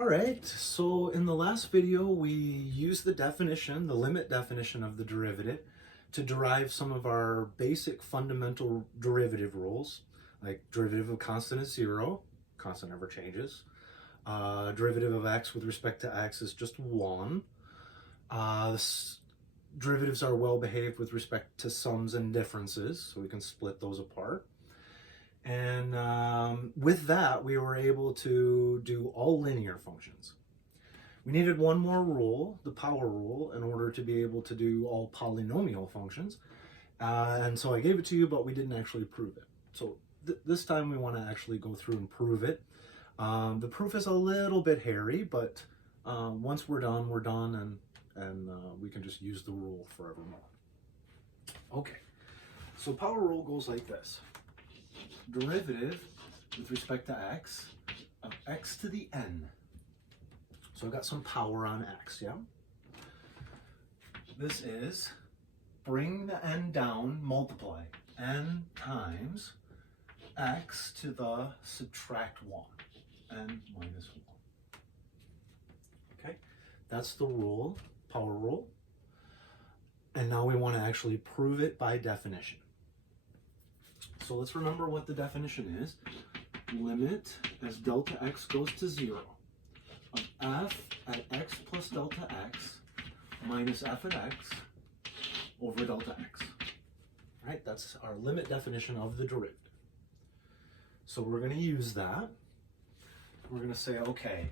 All right, so in the last video, we used the definition, the limit definition of the derivative to derive some of our basic fundamental derivative rules, like derivative of constant is 0, constant never changes. Derivative of x with respect to x is just 1. Derivatives are well behaved with respect to sums and differences, so we can split those apart. And with that, we were able to do all linear functions. We needed one more rule, the power rule, in order to be able to do all polynomial functions. And so I gave it to you, but we didn't actually prove it. So this time we want to actually go through and prove it. The proof is a little bit hairy, but once we're done, and we can just use the rule forevermore. Okay, so power rule goes like this. Derivative with respect to x of x to the n. So I've got some power on x, yeah? This is bring the n down, multiply n times x to the subtract 1, n minus 1. Okay, that's the rule, power rule. And now we want to actually prove it by definition. So let's remember what the definition is. Limit as delta x goes to 0 of f at x plus delta x minus f at x over delta x. Right? That's our limit definition of the derivative. So we're going to use that. We're going to say, okay,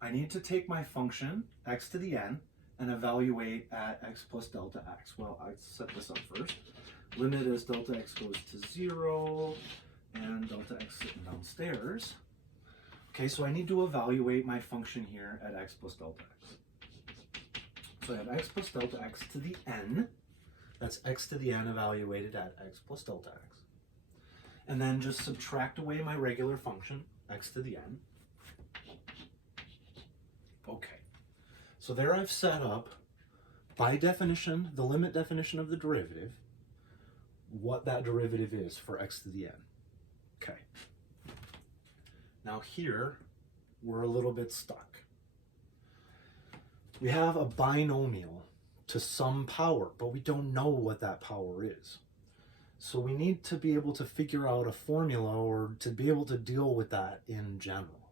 I need to take my function x to the n and evaluate at x plus delta x. Well, I set this up first. Limit as delta x goes to 0 and delta x sitting downstairs. Okay, so I need to evaluate my function here at x plus delta x. So I have x plus delta x to the n. That's x to the n evaluated at x plus delta x. And then just subtract away my regular function, x to the n. Okay, so there I've set up, by definition, the limit definition of the derivative, what that derivative is for x to the n. Okay. Now here, we're a little bit stuck. We have a binomial to some power, but we don't know what that power is. So we need to be able to figure out a formula or to be able to deal with that in general.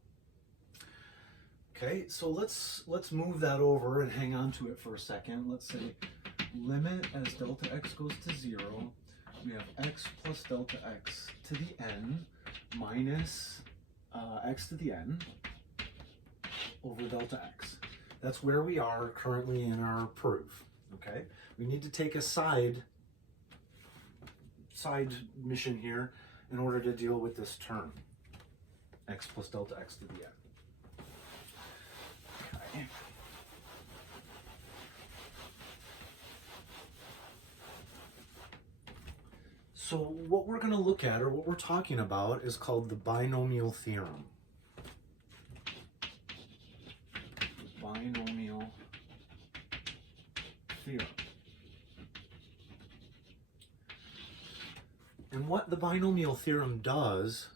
Okay, so let's move that over and hang on to it for a second. Let's say limit as delta x goes to 0. We have x plus delta x to the n minus x to the n over delta x. That's where we are currently in our proof, okay? We need to take a side mission here in order to deal with this term, x plus delta x to the n. Okay. So what we're going to look at, or what we're talking about, is called the binomial theorem. Binomial theorem. And what the binomial theorem does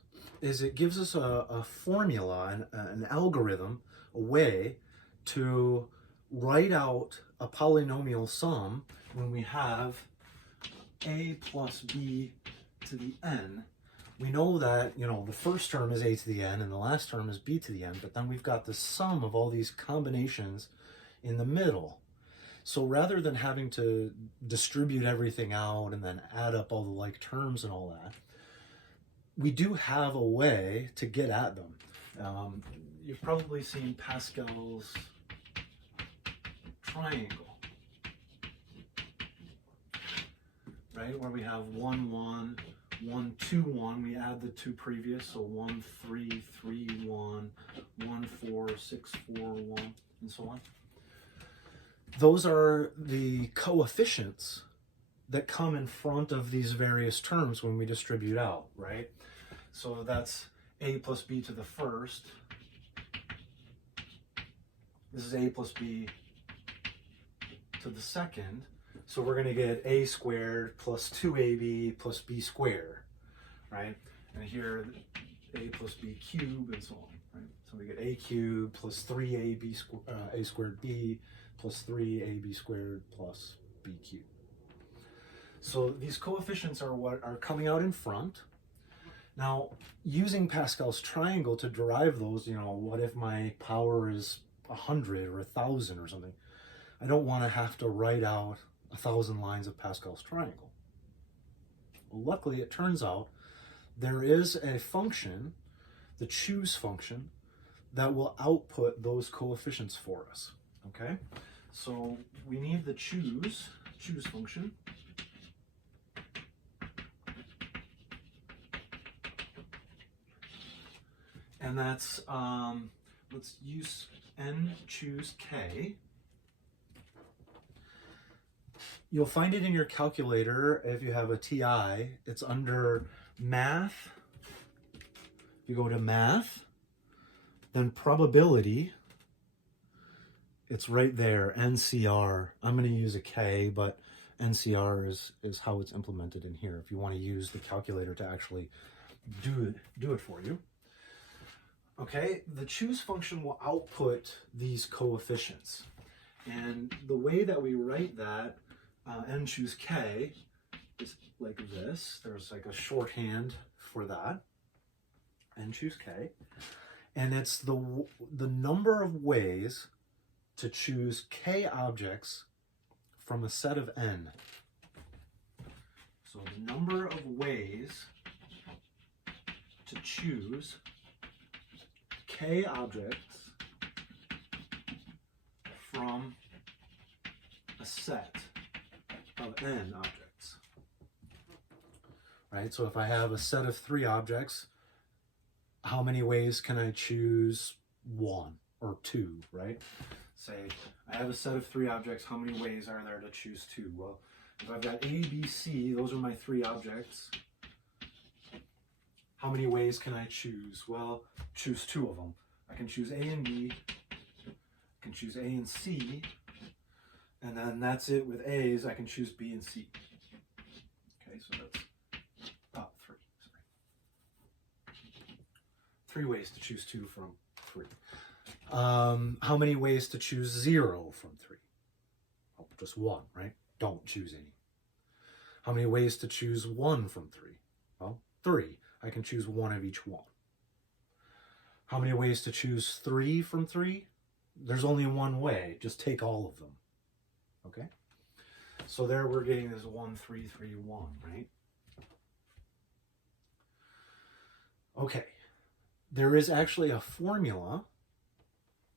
is it gives us a formula, an algorithm, a way to write out a polynomial sum when we have a plus b to the n. We know that, the first term is a to the n and the last term is b to the n, but then we've got the sum of all these combinations in the middle. So rather than having to distribute everything out and then add up all the like terms and all that, we do have a way to get at them. You've probably seen Pascal's triangle, right? Where we have 1, 1, 1, 2, 1. We add the two previous, so 1, 3, 3, 1, 1, 4, 6, 4, 1, and so on. Those are the coefficients that come in front of these various terms when we distribute out, right? So that's a plus b to the first. This is a plus b to the second. So we're going to get a squared plus 2ab plus b squared, right? And here a plus b cubed and so on, right? So we get a cubed plus 3ab a squared b plus 3ab squared plus b cubed. So these coefficients are what are coming out in front. Now, using Pascal's triangle to derive those, what if my power is 100 or 1,000 or something? I don't want to have to write out 1,000 lines of Pascal's triangle. Well, luckily, it turns out there is a function, the choose function, that will output those coefficients for us. Okay, so we need the choose function. And that's, let's use n choose k. You'll find it in your calculator if you have a TI. It's under math. You go to math, then probability. It's right there, NCR. I'm going to use a K, but NCR is how it's implemented in here if you want to use the calculator to actually do it for you. Okay, the choose function will output these coefficients. And the way that we write that, n choose k, is like this. There's like a shorthand for that, n choose k. And it's the number of ways to choose k objects from a set of n. So the number of ways to choose k objects from a set of n objects. Right? So if I have a set of 3 objects, how many ways can I choose 1 or 2, right? Say I have a set of 3 objects, how many ways are there to choose 2? Well, if I've got A, B, C, those are my 3 objects. How many ways can I choose? Well, choose 2 of them. I can choose A and B, I can choose A and C, and then that's it with A's. I can choose B and C. Okay, so that's 3. Sorry. 3 ways to choose 2 from 3. How many ways to choose 0 from 3? Oh, just 1, right? Don't choose any. How many ways to choose 1 from 3? Well, 3. I can choose 1 of each one. How many ways to choose 3 from 3? There's only 1 way. Just take all of them. Okay? So there we're getting this 1, 3, 3, 1, right? Okay. There is actually a formula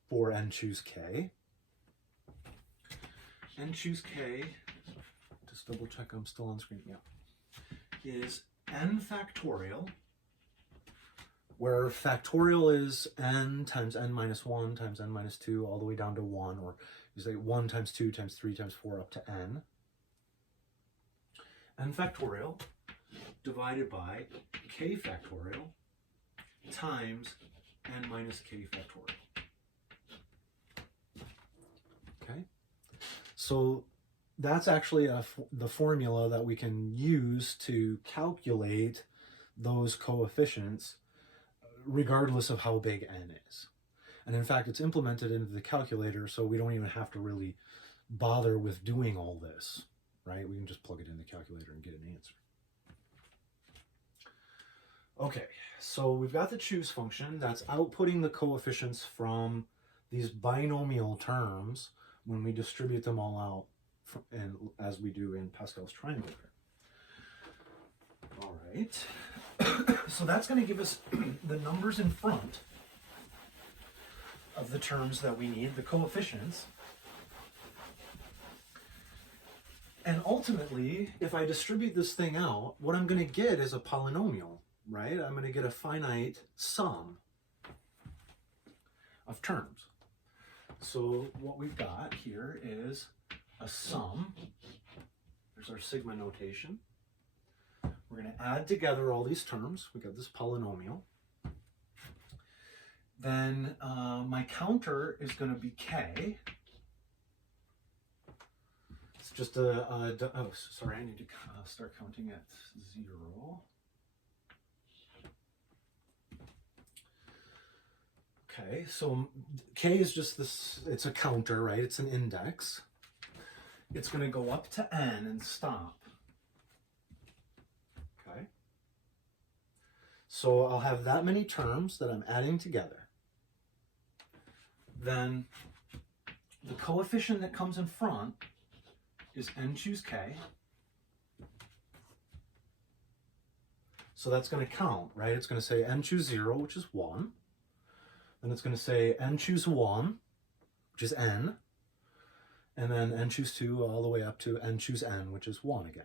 for n choose k. N choose k, just double check I'm still on screen, yeah, is n factorial, where factorial is n times n minus 1 times n minus 2 all the way down to 1, or you say 1 times 2 times 3 times 4 up to n. N factorial divided by k factorial times n minus k factorial. Okay, so that's actually the formula that we can use to calculate those coefficients regardless of how big n is. And in fact, it's implemented into the calculator, so we don't even have to really bother with doing all this, right? We can just plug it in the calculator and get an answer. Okay, so we've got the choose function that's outputting the coefficients from these binomial terms when we distribute them all out, and as we do in Pascal's triangle here. All right, so that's going to give us the numbers in front of the terms that we need, the coefficients. And ultimately, if I distribute this thing out, what I'm going to get is a polynomial, right? I'm going to get a finite sum of terms. So what we've got here is a sum. There's our sigma notation. We're going to add together all these terms. We got this polynomial. Then my counter is going to be k. It's just oh, sorry, I need to start counting at 0. Okay, so k is just this, it's a counter, right? It's an index. It's going to go up to n and stop. Okay. So I'll have that many terms that I'm adding together. Then the coefficient that comes in front is n choose k. So that's going to count, right? It's going to say n choose 0, which is 1. Then it's going to say n choose 1, which is n. And then n choose 2 all the way up to n choose n, which is 1 again.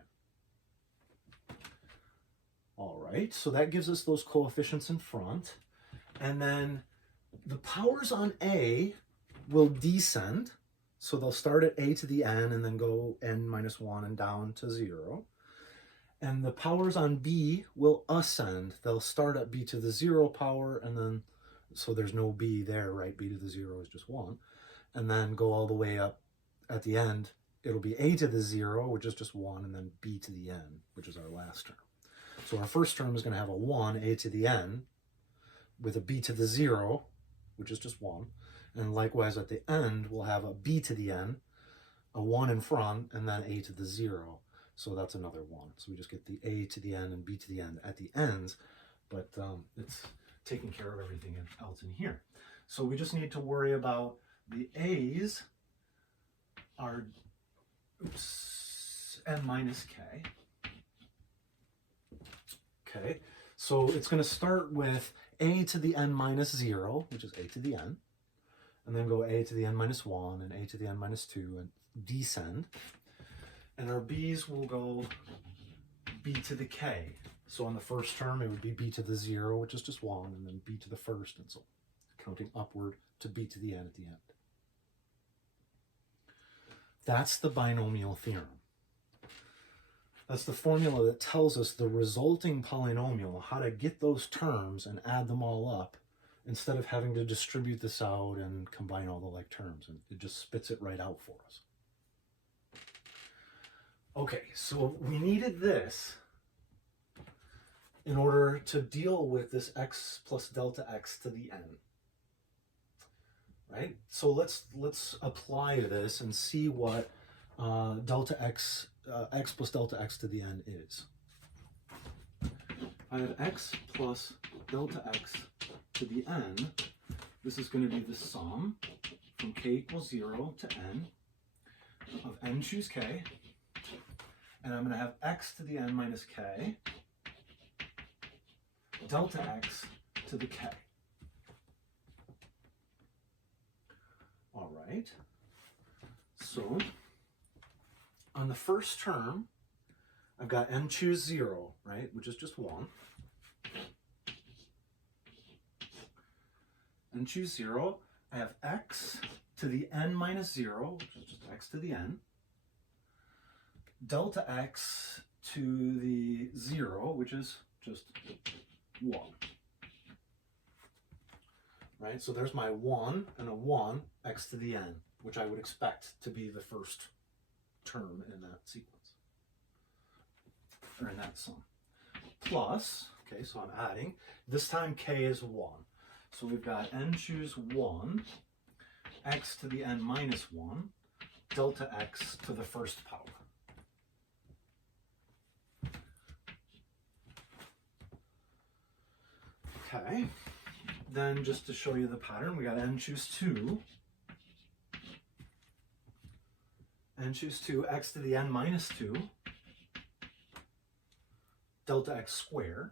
All right, so that gives us those coefficients in front. And then the powers on A will descend. So they'll start at a to the n and then go n minus 1 and down to 0. And the powers on B will ascend. They'll start at b to the 0 power, and then, so there's no b there, right? B to the 0 is just 1. And then go all the way up at the end. It'll be a to the 0, which is just 1, and then b to the n, which is our last term. So our first term is going to have a 1, a to the n, with a b to the 0, which is just 1. And likewise at the end, we'll have a b to the n, a 1 in front, and then a to the 0. So that's another 1. So we just get the a to the n and b to the n at the ends, but it's taking care of everything else in here. So we just need to worry about the a's are n minus k. Okay, so it's going to start with a to the n minus 0, which is a to the n, and then go a to the n minus 1 and a to the n minus 2 and descend. And our b's will go b to the k. So on the first term, it would be b to the 0, which is just 1, and then b to the first, and so counting upward to b to the n at the end. That's the binomial theorem. That's the formula that tells us the resulting polynomial, how to get those terms and add them all up instead of having to distribute this out and combine all the like terms. And it just spits it right out for us. Okay, so we needed this in order to deal with this x plus delta x to the n. Right? So let's apply this and see what delta x, x plus delta x to the n is. I have x plus delta x to the n. This is going to be the sum from k equals 0 to n of n choose k. And I'm going to have x to the n minus k, delta x to the k. All right. So on the first term, I've got n choose 0, right, which is just 1. N choose 0, I have x to the n minus 0, which is just x to the n. Delta x to the 0, which is just 1. Right, so there's my 1 and a 1, x to the n, which I would expect to be the first term in that sequence, or in that sum. Plus, okay, so I'm adding, this time k is 1. So we've got n choose 1, x to the n minus 1, delta x to the first power. Okay, then just to show you the pattern, we got n choose 2, n choose 2, x to the n minus 2, delta x squared,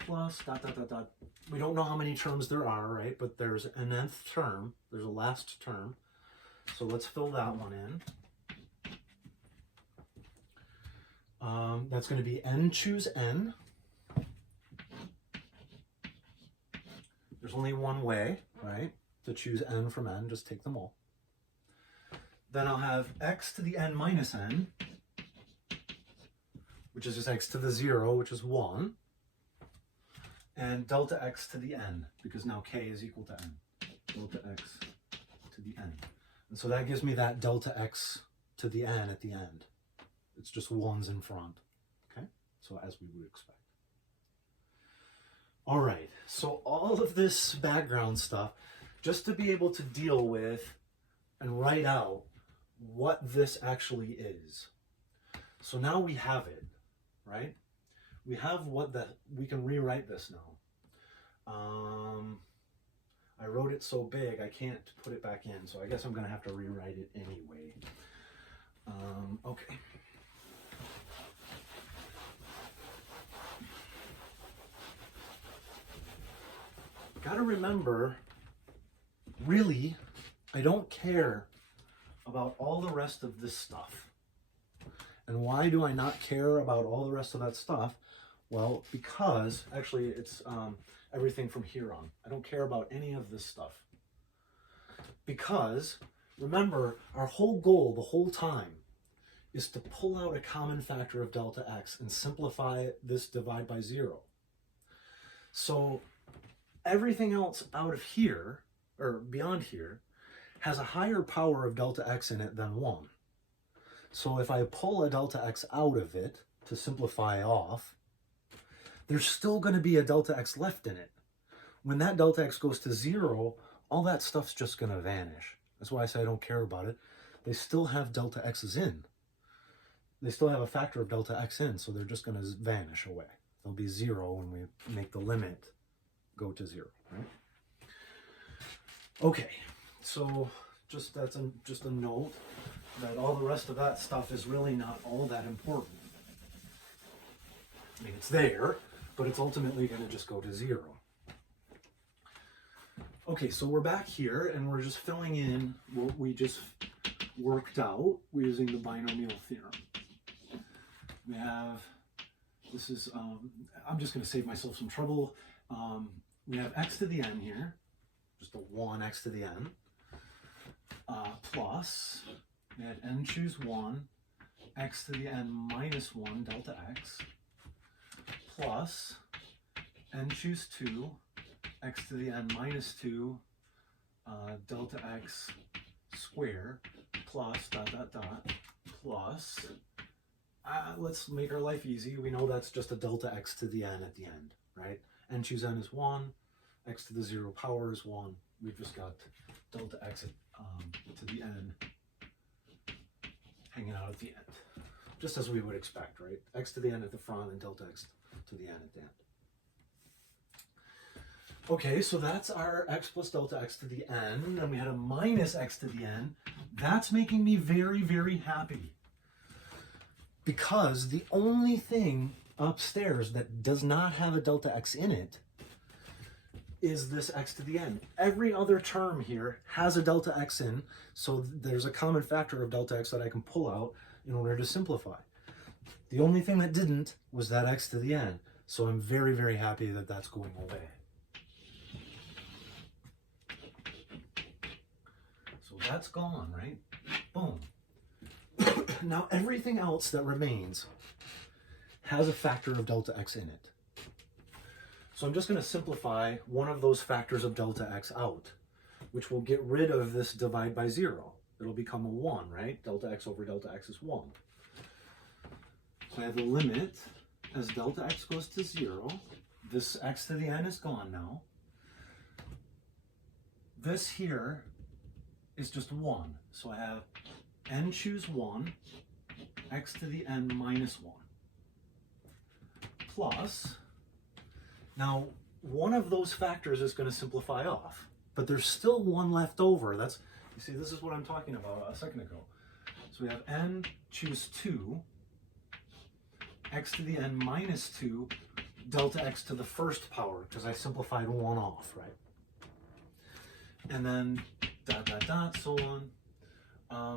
plus dot, dot, dot, dot. We don't know how many terms there are, right? But there's an nth term, there's a last term. So let's fill that one in. That's going to be n choose n. There's only one way, right, to choose n from n, just take them all. Then I'll have x to the n minus n, which is just x to the 0, which is 1, and delta x to the n, because now k is equal to n, delta x to the n. And so that gives me that delta x to the n at the end. It's just 1s in front, okay? So as we would expect. All right, so all of this background stuff, just to be able to deal with and write out what this actually is. So now we have it, right? We have we can rewrite this now. I wrote it so big, I can't put it back in, so I guess I'm gonna have to rewrite it anyway. Okay. Gotta remember, really, I don't care about all the rest of this stuff. And why do I not care about all the rest of that stuff? Well, because actually it's everything from here on. I don't care about any of this stuff. Because remember, our whole goal the whole time is to pull out a common factor of delta x and simplify this divide by 0. So everything else out of here, or beyond here, has a higher power of delta x in it than 1. So if I pull a delta x out of it to simplify off, there's still going to be a delta x left in it. When that delta x goes to 0, all that stuff's just going to vanish. That's why I say I don't care about it. They still have delta x's in. They still have a factor of delta x in, so they're just going to vanish away. They'll be 0 when we make the limit go to 0, right? Okay, so just a note that all the rest of that stuff is really not all that important. I mean, it's there, but it's ultimately going to just go to 0. Okay, so we're back here and we're just filling in what we just worked out using the binomial theorem. We have, this is, I'm just going to save myself some trouble. We have x to the n here, just a 1x to the n, plus, we had n choose 1, x to the n minus 1 delta x, plus n choose 2, x to the n minus 2 delta x square, plus dot dot dot, plus, let's make our life easy. We know that's just a delta x to the n at the end, right? N choose n is 1, x to the 0 power is 1. We've just got delta x to the n hanging out at the end, just as we would expect, right? X to the n at the front and delta x to the n at the end. Okay, so that's our x plus delta x to the n. Then we had a minus x to the n. That's making me very, very happy, because the only thing upstairs that does not have a delta x in it is this x to the n. Every other term here has a delta x in, so there's a common factor of delta x that I can pull out in order to simplify. The only thing that didn't was that x to the n, so I'm very, very happy that that's going away. So that's gone, right? Boom. Now everything else that remains has a factor of delta x in it. So I'm just going to simplify one of those factors of delta x out, which will get rid of this divide by 0. It'll become a 1, right? Delta x over delta x is 1. So I have the limit as delta x goes to 0. This x to the n is gone now. This here is just 1. So I have n choose 1, x to the n minus 1. Plus, now one of those factors is going to simplify off, but there's still one left over. That's, you see, this is what I'm talking about a second ago. So we have n choose 2, x to the n minus 2, delta x to the first power, because I simplified 1 off, right? And then dot, dot, dot, so on.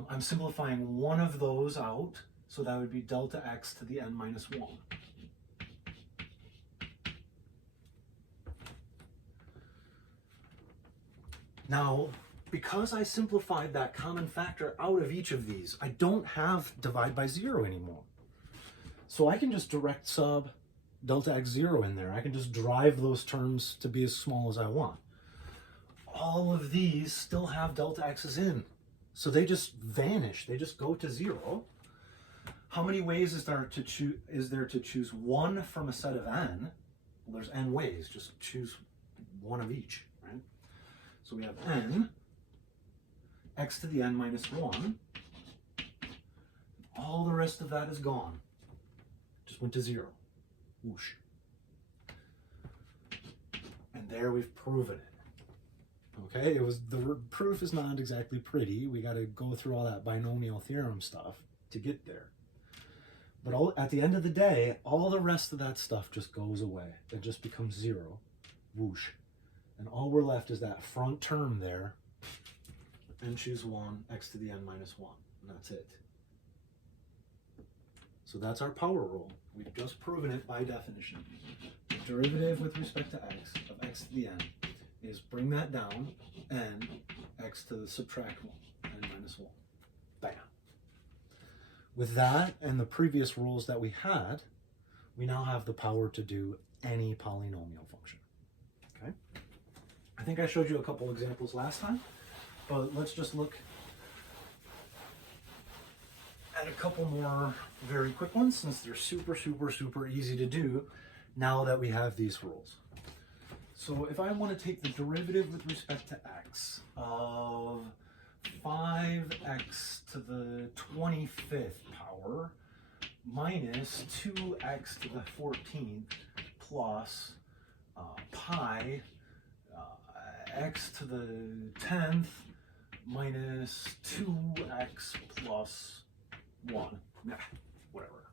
I'm simplifying one of those out, so that would be delta x to the n minus 1. Now, because I simplified that common factor out of each of these, I don't have divide by 0 anymore. So I can just direct sub delta x 0 in there. I can just drive those terms to be as small as I want. All of these still have delta x's in, so they just vanish. They just go to 0. How many ways is there to choose 1 from a set of n? Well, there's n ways, just choose one of each, right? So we have n, x to the n minus 1. All the rest of that is gone. Just went to 0. Whoosh. And there we've proven it. Okay, the proof is not exactly pretty. We got to go through all that binomial theorem stuff to get there. But at the end of the day, all the rest of that stuff just goes away. It just becomes 0. Whoosh. And all we're left is that front term there. N choose 1, x to the n minus 1. And that's it. So that's our power rule. We've just proven it by definition. The derivative with respect to x of x to the n is bring that down, n, x to the subtract 1, n minus 1. Bam. With that and the previous rules that we had, we now have the power to do any polynomial function. Okay? I think I showed you a couple examples last time, but let's just look at a couple more very quick ones since they're super, super, super easy to do now that we have these rules. So if I want to take the derivative with respect to x of 5x to the 25th power minus 2x to the 14th plus pi x to the 10th minus 2x plus 1. Nah, whatever.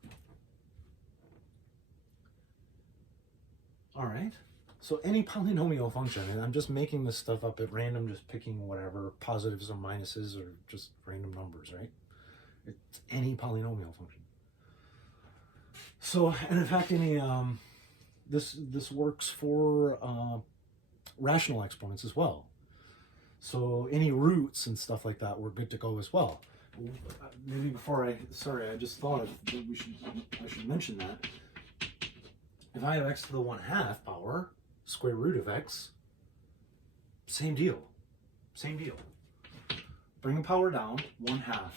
All right. So any polynomial function, and I'm just making this stuff up at random, just picking whatever, positives or minuses or just random numbers, right? It's any polynomial function. So, and in fact, any this works for rational exponents as well. So any roots and stuff like that, we're good to go as well. Maybe before I just thought I should mention that. If I have x to the 1/2 power, square root of x, same deal. Same deal. Bring the power down, 1/2.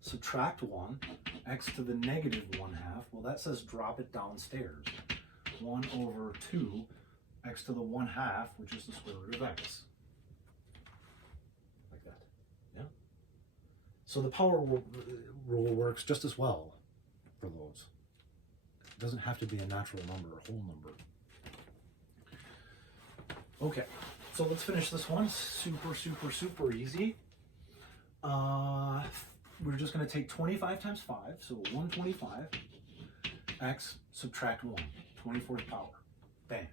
Subtract 1, x to the negative 1/2. Well, that says drop it downstairs. 1 over 2, x to the 1/2, which is the square root of x. Like that. Yeah? So the power rule works just as well for those. It doesn't have to be a natural number or whole number. Okay, so let's finish this one. Super, super, super easy. We're just going to take 25 times 5, so 125, x, subtract 1, 24th power. Bam.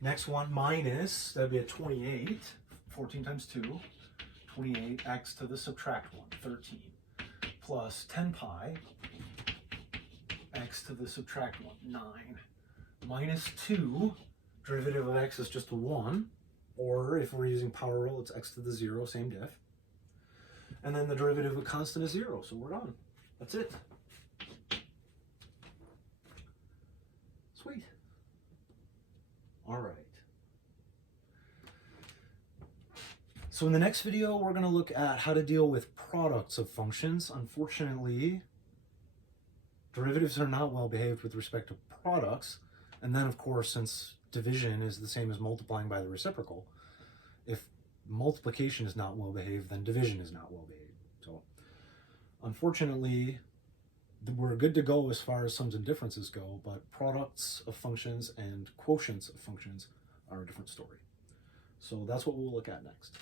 Next one, minus, that'd be a 28, 14 times 2, 28, x to the subtract 1, 13, plus 10 pi, x to the subtract 1, 9, minus 2, derivative of x is just a 1, or if we're using power rule, it's x to the 0, same diff. And then the derivative of a constant is 0, so we're done. That's it. Sweet. All right. So in the next video, we're going to look at how to deal with products of functions. Unfortunately, derivatives are not well behaved with respect to products. And then, of course, since division is the same as multiplying by the reciprocal, if multiplication is not well behaved, then division is not well behaved. So unfortunately, we're good to go as far as sums and differences go, but products of functions and quotients of functions are a different story. So that's what we'll look at next.